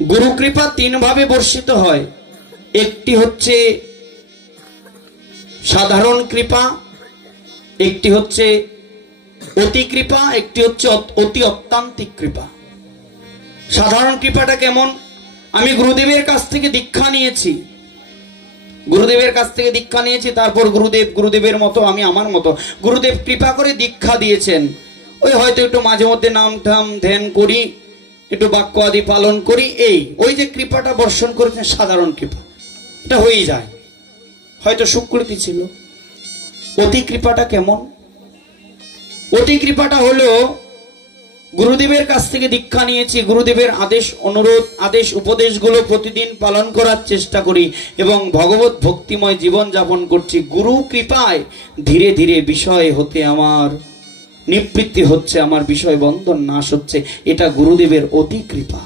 গুরু কৃপা তিন ভাবে বর্ষিত হয়। একটি হচ্ছে সাধারণ কৃপা, একটি হচ্ছে অতি কৃপা, একটি হচ্ছে অত- অতি অত্যান্তিক কৃপা। সাধারণ কৃপাটা কেমন? আমি গুরুদেবের কাছ থেকে দীক্ষা নিয়েছি। গুরুদেবের কাছ থেকে দীক্ষা নিয়েছি, তারপর গুরুদেব গুরুদেবের মতো আমি আমার মতো। গুরুদেব কৃপা করে দীক্ষা দিয়েছেন। ওই হয়তো একটু মাঝে মধ্যে নাম টাম ধ্যান করি। একটু বাক্য আদি পালন করি, এই, ওই যে কৃপাটা বর্ষণ করেছেন সাধারণ কৃপা, এটা হয়েই যায়। হয়তো সুকৃতি ছিল। অতি কৃপাটা কেমন? অতি কৃপাটা হলো, গুরুদেবের কাছ থেকে দীক্ষা নিয়েছি, গুরুদেবের আদেশ, অনুরোধ, আদেশ, উপদেশগুলো প্রতিদিন পালন করার চেষ্টা করি এবং ভগবত ভক্তিময় জীবন যাপন করছি। গুরু কৃপায় ধীরে ধীরে বিষয় হতে আমার নিবৃত্তি হচ্ছে আমার বিষয় বন্ধন নাশ হচ্ছে। এটা গুরুদেবের অতি কৃপা।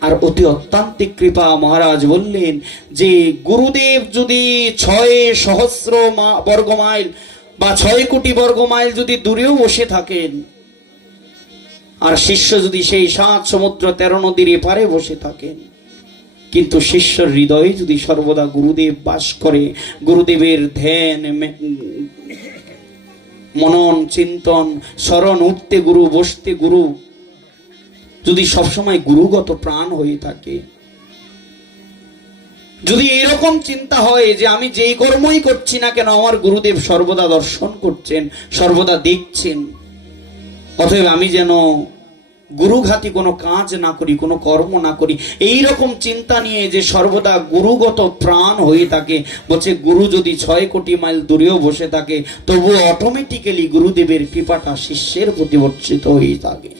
আর অতি অত্যান্তিক কৃপা মহারাজ বললেন যে গুরুদেব যদি ছয় সহস্র বর্গ মাইল বা ছয় কোটি বর্গ মাইল যদি দূরেও বসে থাকেন, আর শিষ্য যদি সেই সাত সমুদ্র তেরো নদীর এপারে বসে থাকেন, কিন্তু শিষ্যর হৃদয়ে যদি সর্বদা গুরুদেব বাস করে, গুরুদেবের ধ্যান মনন, চিন্তন, স্মরণ, উঠতে গুরু, বসতে গুরু। যদি সবসময় গুরুগত প্রাণ হয়ে থাকে, যদি এরকম চিন্তা হয় যে আমি যেই কর্মই করছি না কেন, আমার গুরুদেব সর্বদা দর্শন করছেন, সর্বদা দেখছেন, অতএব আমি যেন গুরুঘাতি কোনো কাজ না করি, কোনো কর্ম না করি। এই রকম চিন্তা নিয়ে যে সর্বদা গুরুগত প্রাণ হয়ে থাকে, বলছে গুরু যদি ছয় কোটি মাইল দূরেও বসে থাকে, তবু অটোমেটিক্যালি গুরুদেবের কৃপাটা শিষ্যের প্রতি বর্ষিত হয়ে থাকে।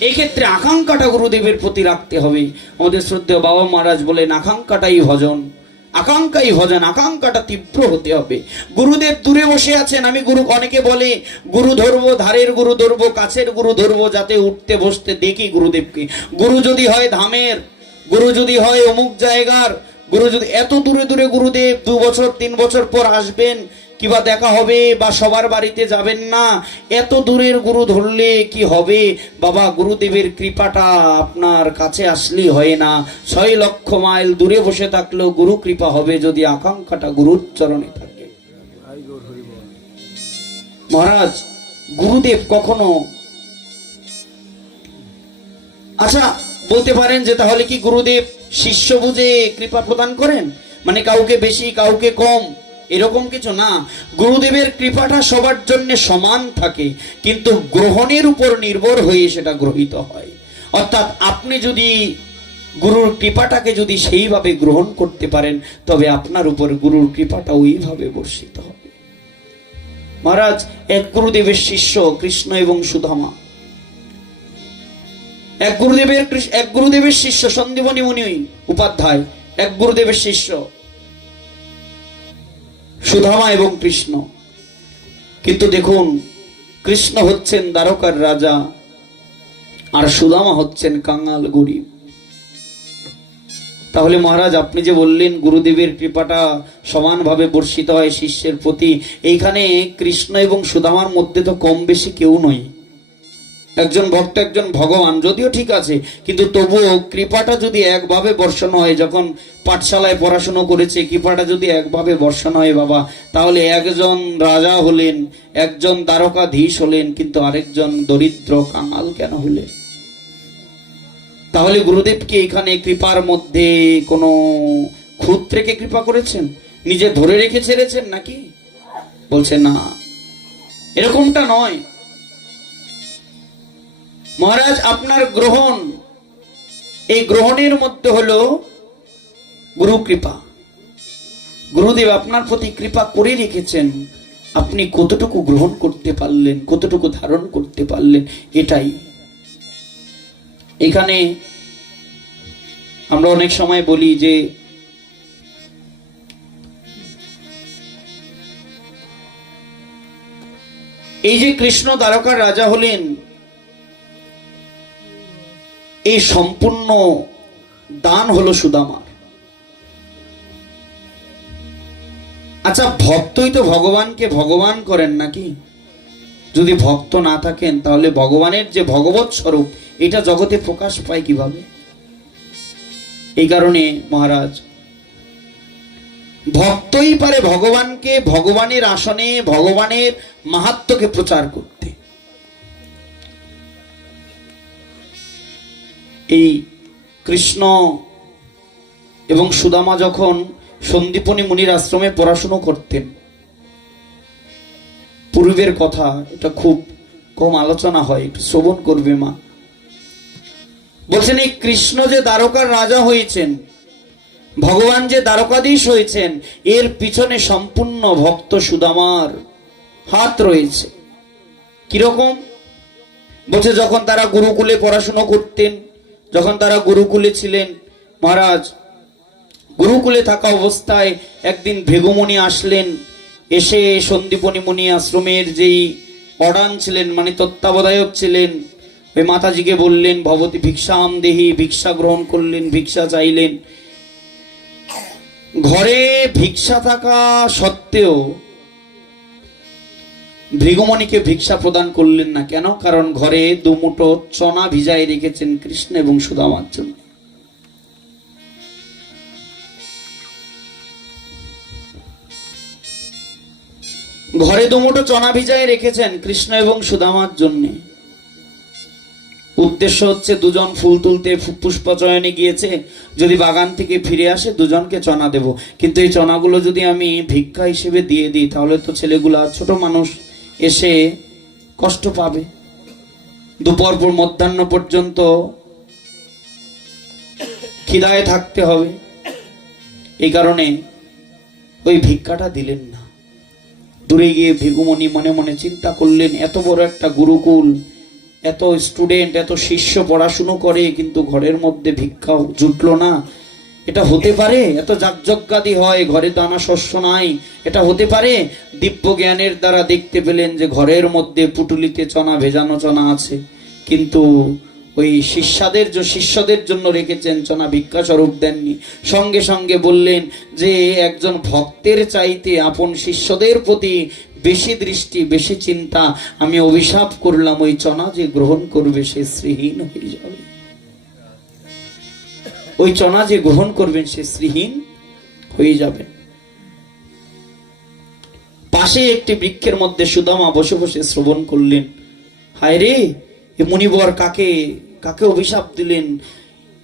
এক্ষেত্রে আকাঙ্ক্ষাটা গুরুদেবের প্রতি রাখতে হবে। আমাদের শ্রদ্ধেয় বাবা মহারাজ বলেন, আকাঙ্ক্ষাটাই ভজন। আকাঙ্ক্ষাই ভজন, আকাঙ্ক্ষাটা তীব্র হতে হবে। গুরুদেব দূরে বসে আছেন, আমি গুরু, অনেকে বলে, গুরু ধরবো ধারের গুরু ধরবো কাছের গুরু ধরবো যাতে উঠতে বসতে দেখি গুরুদেবকে। গুরু যদি হয় ধামের, গুরু যদি হয় অমুক জায়গার, গুরু যদি, এত দূরে দূরে গুরুদেব, দু বছর, তিন বছর পর আসবেন কিবা দেখা হবে বা সবার বাড়িতে যাবেন না, এত দূরের গুরু ধরলে কি হবে? বাবা, গুরুদেবের কৃপাটা আপনার কাছে আসলেই হয় না। ছয় লক্ষ মাইল দূরে বসে থাকলেও গুরু কৃপা হবে যদি আকাঙ্ক্ষাটা গুরুর চরণে থাকে। মহারাজ, গুরুদেব কখনো আচ্ছা বলতে পারেন যে তাহলে কি গুরুদেব শিষ্য বুঝে কৃপা প্রদান করেন? মানে কাউকে বেশি, কাউকে কম? এরকম কিছু না। গুরুদেবের কৃপাটা সবার জন্য সমান থাকে, কিন্তু গ্রহণের উপর নির্ভর হয়ে সেটা গ্রহিত হয়। অর্থাৎ আপনি যদি গুরুর কৃপাটাকে যদি সেইভাবে গ্রহণ করতে পারেন, তবে আপনার উপর গুরুর কৃপাটা ওইভাবে বর্ষিত হবে। মহারাজ, এক গুরুদেবের শিষ্য কৃষ্ণ এবং সুধামা। এক গুরুদেবের এক গুরুদেবের শিষ্য সন্দীপনী মুনি উপাধ্যায়। এক গুরুদেবের শিষ্য সুধামা এবং কৃষ্ণ। কিন্তু দেখুন, কৃষ্ণ হচ্ছেন দ্বারকার রাজা আর সুদামা হচ্ছেন কাঙাল গরিব তাহলে মহারাজ, আপনি যে বললেন গুরুদেবের কৃপাটা সমানভাবে বর্ষিত হয় শিষ্যের প্রতি, এইখানে কৃষ্ণ এবং সুদামার মধ্যে তো কম বেশি কেউ নয়। একজন ভক্ত, একজন ভগবান, যদিও ঠিক আছে, কিন্তু তবুও কৃপাটা যদি একভাবে বর্ষণ হয়, যখন পাঠশালায় পড়াশুনো করেছে, কৃপাটা যদি একভাবে বর্ষণ হয় বাবা, তাহলে একজন রাজা হলেন, একজন দ্বারকাধীশ হলেন, কিন্তু আরেকজন দরিদ্র কাঙাল কেন হলেন? তাহলে গুরুদেবকে এখানে কৃপার মধ্যে কোনো খুঁত রেখে কৃপা করেছেন? নিজে ধরে রেখে ছেড়েছেন নাকি? বলছে না। এরকমটা নয়। মহারাজ, আপনার গ্রহণ, এই গ্রহণের মধ্যে হলো গুরু কৃপা। গুরুদেব আপনার প্রতি কৃপা করে রেখেছেন, আপনি কতটুকু গ্রহণ করতে পারলেন, কতটুকু ধারণ করতে পারলেন, এটাই। এখানে আমরা অনেক সময় বলি যে, এই যে কৃষ্ণ দ্বারকার রাজা হলেন এই সম্পূর্ণ দান হলো সুদামার। আচ্ছা ভক্তই তো ভগবানকে ভগবান করেন নাকি? যদি ভক্ত না থাকেন, তাহলে ভগবানের যে ভগবত স্বরূপ, এটা জগতে প্রকাশ পায় কীভাবে? এই কারণে, মহারাজ, ভক্তই পারে ভগবানকে ভগবানের আসনে, ভগবানের মাহাত্মকে প্রচার করতে। এই কৃষ্ণ এবং সুদামা যখন সন্দীপনী মুনির আশ্রমে পড়াশুনো করতেন, পূর্বের কথা, এটা খুব কম আলোচনা হয়, একটু শ্রবণ করবে মা। বলছেন, এই কৃষ্ণ যে দ্বারকার রাজা হয়েছেন, ভগবান যে দ্বারকাধীশ হয়েছেন, এর পিছনে সম্পূর্ণ ভক্ত সুদামার হাত রয়েছে। কীরকম? বলছে, যখন তারা গুরুকুলে পড়াশুনো করতেন যখন তারা গুরুকুলে ছিলেন, মহারাজ, গুরুকুলে থাকা অবস্থায় একদিন ভেগুমণি আসলেন, এসে সন্দীপনী মুনি আশ্রমের যেই অডান ছিলেন মানে তত্ত্বাবধায়ক ছিলেন, ওই মাতাজিকে বললেন, ভবতী ভিক্ষাম দেহি, ভিক্ষা গ্রহণ করলেন, ভিক্ষা চাইলেন। ঘরে ভিক্ষা থাকা সত্ত্বেও ভৃগুমণিকে ভিক্ষা প্রদান করলেন না কেন? কারণ ঘরে দুমুটো চনা ভিজায় রেখেছেন কৃষ্ণ এবং সুদামার জন্য। ঘরে দুমুটো চনা ভিজায় রেখেছেন কৃষ্ণ এবং সুদামার জন্যে। উদ্দেশ্য হচ্ছে দুজন ফুল তুলতে পুষ্পচয়নে গিয়েছে, যদি বাগান থেকে ফিরে আসে দুজনকে চনা দেব। কিন্তু এই চনাগুলো যদি আমি ভিক্ষা হিসেবে দিয়ে দিই, তাহলে তো ছেলেগুলা ছোট মানুষ। এসে কষ্ট পাবে। দুপুর পর মধ্যাহ্ন পর্যন্ত খিদায় থাকতে হবে। এই কারণে ওই ভিক্ষাটা দিলেন না। দূরে গিয়ে ভিগুমণি মনে মনে চিন্তা করলেন, এত বড় একটা গুরুকুল, এত স্টুডেন্ট এত শিষ্য পড়াশুনো করে, কিন্তু ঘরের মধ্যে ভিক্ষা জুটলো না। এটা হতে পারে, এত যাগযজ্ঞাদি হয়, ঘরে দানা শস্য নাই, এটা হতে পারে। দিব্য জ্ঞানের দ্বারা দেখতে পেলেন যে ঘরের মধ্যে পুটুলিতে চনা, ভেজানো চনা আছে। কিন্তু ওই শিষ্যাদের যে শিষ্যদের জন্য রেখেছেন চনা ভিক্ষা স্বরূপ দেননি। সঙ্গে সঙ্গে বললেন যে, একজন ভক্তের চাইতে আপন শিষ্যদের প্রতি বেশি দৃষ্টি, বেশি চিন্তা, আমি অভিশাপ করলাম, ওই চনা যে গ্রহণ করবে সে শ্রীহীন হয়ে যাবে। ওই চনা যে গ্রহণ করবেন সে শ্রীহীন হয়ে যাবে। পাশে একটি বৃক্ষের মধ্যে সুদামা বসে বসে শ্রবণ করলেন। হায় রে, এ মুনিবর কাকে কাকে অভিশাপ দিলেন?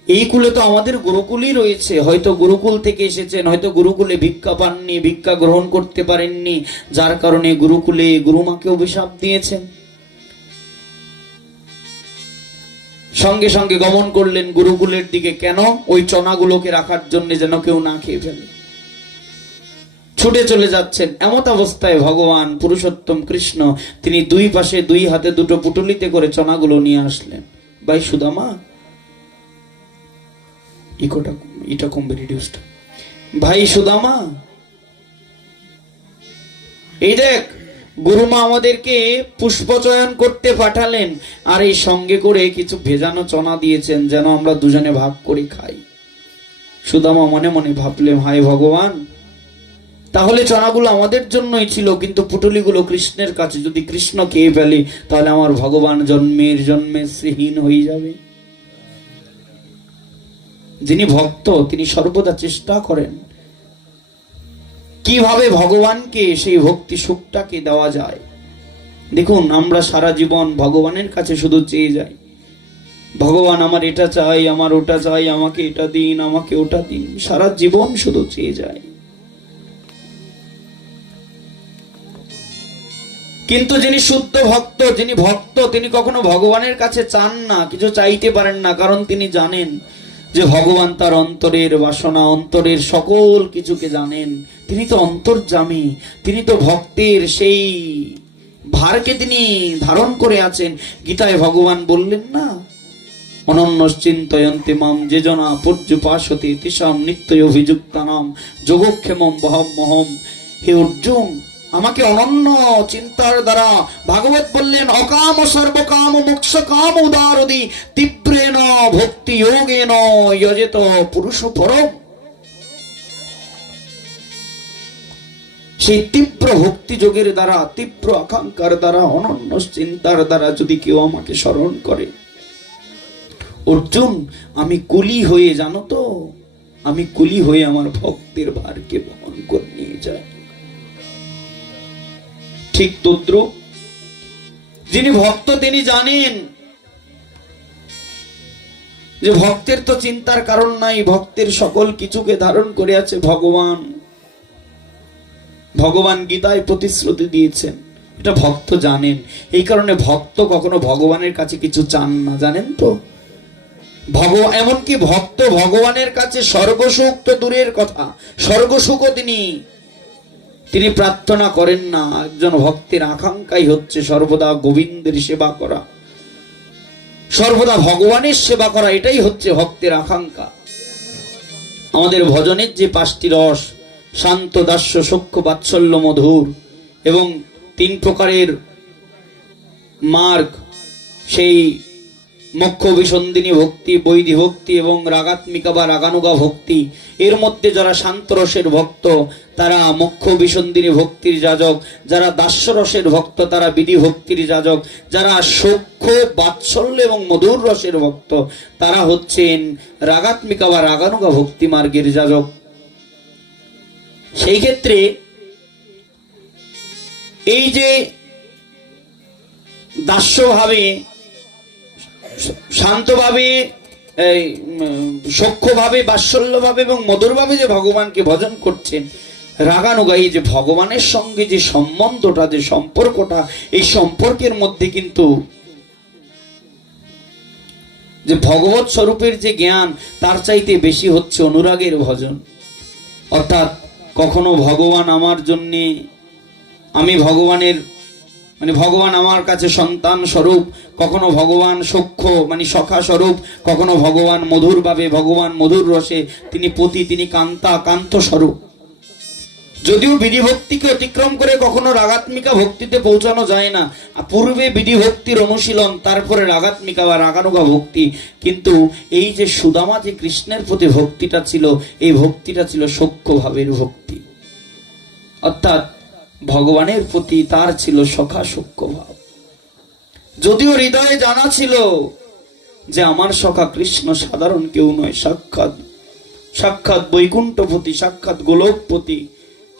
এই কুলে তো আমাদের গুরুকুলই রয়েছে। হয়তো গুরুকুল থেকে এসেছেন, হয়তো গুরুকুলে ভিক্ষা পাননি, ভিক্ষা গ্রহণ করতে পারেননি। যার কারণে গুরুকুলে গুরুমাকে অভিশাপ দিয়েছেন। সঙ্গে সঙ্গে গমন করলেন গুরুকুলের দিকে, কেন? ওই চনাগুলোকে রাখার জন্য যেন কেউ না খেয়ে ফেলে। ছুটে চলে যাচ্ছেন। এমত অবস্থায় ভগবান পুরুষোত্তম কৃষ্ণ, তিনি দুই পাশে দুই হাতে দুটো পুটুলিতে করে চনাগুলো নিয়ে আসলেন। ভাই সুদামা ইকোটা এটা কমবে রিডিউসড ভাই সুদামা এই দেখ গুরুমা আমাদেরকে পুষ্পচয়ন করতে পাঠালেন আর এই সঙ্গে করে কিছু ভেজানো চনা দিয়েছেন যেন আমরা দুজনে ভাগ করে খাই। সুদামা মনে মনে ভাবলেন হাই ভগবান, তাহলে চনাগুলো আমাদের জন্যই ছিল, কিন্তু পুটুলিগুলো কৃষ্ণের কাছে, যদি কৃষ্ণ খেয়ে ফেলে, তাহলে আমার ভগবান জন্মের জন্মে শ্রীহীন হয়ে যাবে। যিনি ভক্ত, তিনি সর্বদা চেষ্টা করেন। কীভাবে ভগবানকে সেই ভক্তি সুখটাকে দেওয়া যায়? দেখুন, আমরা সারা জীবন ভগবানের কাছে শুধু চেয়ে যাই। ভগবান আমার এটা চাই, আমার ওটা চাই, আমাকে এটা দিন, আমাকে ওটা দিন। সারা জীবন শুধু চেয়ে যায় কিন্তু যিনি শুদ্ধ ভক্ত, যিনি ভক্ত, তিনি কখনো ভগবানের কাছে চান না, কিছু চাইতে পারেন না, কারণ তিনি জানেন যে ভগবান তার অন্তরের বাসনা, অন্তরের সকল কিছুকে জানেন। তিনি তো অন্তর্জামী তিনি তো ভক্তের সেই ভারকে তিনি ধারণ করে আছেন। গীতায় ভগবান বললেন, না অনন্য চিন্তয়ন্তে মাম যে জনা তিসাম নিত্যই অভিযুক্তানাম, যোগক্ষেমম বহম মহম। হে অর্জুন আমাকে অনন্য চিন্তার দ্বারা ভাগবত বললেন, অকাম সর্বকাম মোক্ষ কাম উদারদি, তীব্রেণ ভক্তি যোগেন যজেত পুরুষ পরম। সেই তীব্র ভক্তি যোগের দ্বারা, তীব্র আকাঙ্ক্ষার দ্বারা, অনন্য চিন্তার দ্বারা যদি কেউ আমাকে স্মরণ করে, অর্জুন, আমি কুলি হয়ে, জানো তো, আমি কুলি হয়ে আমার ভক্তের ভারকে বহন করে নিয়ে যাই। ঠিক তদ্রুপ যিনি ভক্ত, তিনি জানেন যে ভক্তের তো চিন্তার কারণ নাই, ভক্তের সকল কিছুকে ধারণ করে আছে ভগবান। ভগবান গীতায় প্রতিশ্রুতি দিয়েছেন, এটা ভক্ত জানেন। এই কারণে ভক্ত কখনো ভগবানের কাছে কিছু চান না, জানেন তো? ভগবান এমনকি ভক্ত ভগবানের কাছে স্বর্গসুখ তো দূরের কথা, স্বর্গসুখও তিনি তিনি প্রার্থনা করেন না, একজন ভক্তের আকাঙ্ক্ষাই হচ্ছে সর্বদা গোবিন্দের সেবা করা। সর্বদা ভগবানের সেবা করা, এটাই হচ্ছে ভক্তের আকাঙ্ক্ষা। আমাদের ভজনের যে পাঁচটি রস, শান্ত দাস্য সখ্য বাৎসল্য, মধুর এবং তিন প্রকারের মার্গ, সেই মক্ষ বিসন্দিনী ভক্তি, বৈধি ভক্তি এবং রাগাত্মিকা বা রাগানুগা ভক্তি। এর মধ্যে যারা শান্ত রসের ভক্ত, তারা মক্ষ বিসন্দিনী ভক্তির যাজক। যারা দাস্যরসের ভক্ত, তারা বিধি ভক্তির যাজক। যারা সখ্য বাৎসল্য এবং মধুর রসের ভক্ত, তারা হচ্ছেন রাগাত্মিকা বা রাগানুগা ভক্তি মার্গের যাজক। সেই ক্ষেত্রে এই যে দাস্যভাবে শান্তভাবে উম, বাৎসল্যভাবে এবং মধুরভাবে যে ভগবানকে ভজন করছেন রাগানুগাই যে ভগবানের সঙ্গে যে সম্বন্ধটা যে সম্পর্কটা এই সম্পর্কের মধ্যে কিন্তু যে ভগবত স্বরূপের যে জ্ঞান তার চাইতে বেশি হচ্ছে অনুরাগের ভজন। অর্থাৎ কখনো ভগবান আমার জন্যে আমি ভগবানের মানে ভগবান আমার কাছে সন্তান স্বরূপ, কখনো ভগবান সক্ষ মানে সখা স্বরূপ, কখনো ভগবান মধুর ভাবে, ভগবান মধুর রসে, তিনি পতি, তিনি কান্তা, কান্ত স্বরূপ। যদিও বিধি ভক্তিকে অতিক্রম করে কখনো রাগাত্মিকা ভক্তিতে পৌঁছানো যায় না পূর্বে বিধি ভক্তির অনুশীলন, তারপরে রাগাত্মিকা বা রাগানুগা ভক্তি, কিন্তু এই যে সুদামা যে কৃষ্ণের প্রতি ভক্তিটা ছিল, এই ভক্তিটা ছিল সখ্য ভাবের ভক্তি। অর্থাৎ ভগবানের প্রতি তার ছিল সখা সখ্য ভাব যদিও হৃদয়ে জানা ছিল যে আমার সখা কৃষ্ণ, সাধারণ কেউ নয়, সাক্ষাৎ সাক্ষাৎ বৈকুণ্ঠপতি, সাক্ষাৎ গোলকপতি,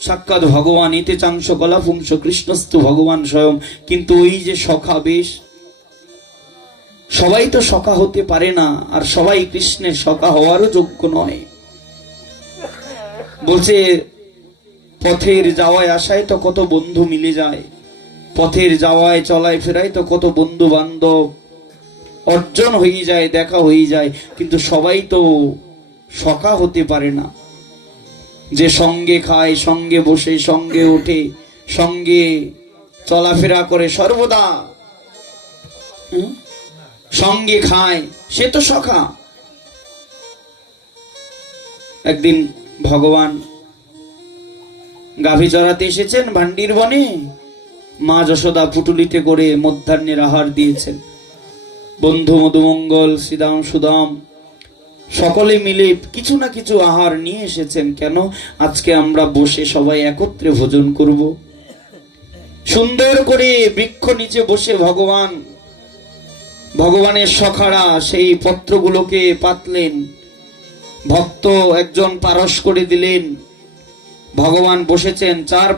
সাক্ষাৎ ভগবান ইতে চাংশ কলাপুংস, কৃষ্ণস্তু ভগবান স্বয়ং। কিন্তু ওই যে সখা বেশ, সবাই তো সখা হতে পারে না, আর সবাই কৃষ্ণের সখা হওয়ারও যোগ্য নয়। বলছে পথের যাওয়ায় আসায় তো কত বন্ধু মিলে যায়। পথের যাওয়ায় চলায় ফেরায় তো কত বন্ধু বান্ধব। অর্জন হয়ে যায়, দেখা হয়ে যায়, কিন্তু সবাই তো সখা হতে পারে না। যে সঙ্গে খায়, সঙ্গে বসে, সঙ্গে ওঠে, সঙ্গে চলাফেরা করে সর্বদা? সঙ্গে খায়, সে তো সখা। একদিন ভগবান গাভী চড়াতে এসেছেন ভান্ডির বনে। মা যশোদা পুটুলিতে করে মধ্যাহ্নের আহার দিয়েছেন। বন্ধু মধুমঙ্গল, শ্রীদাম, সুদাম, সকলে মিলে কিছু না কিছু আহার নিয়ে এসেছেন। কেন? আজকে আমরা বসে সবাই একত্রে ভোজন করব। সুন্দর করে বৃক্ষ নিচে বসে ভগবান, ভগবানের সখারা সেই পত্রগুলোকে পাতলেন। ভক্ত একজন পারস করে দিলেন। ভগবান বসেছেন চার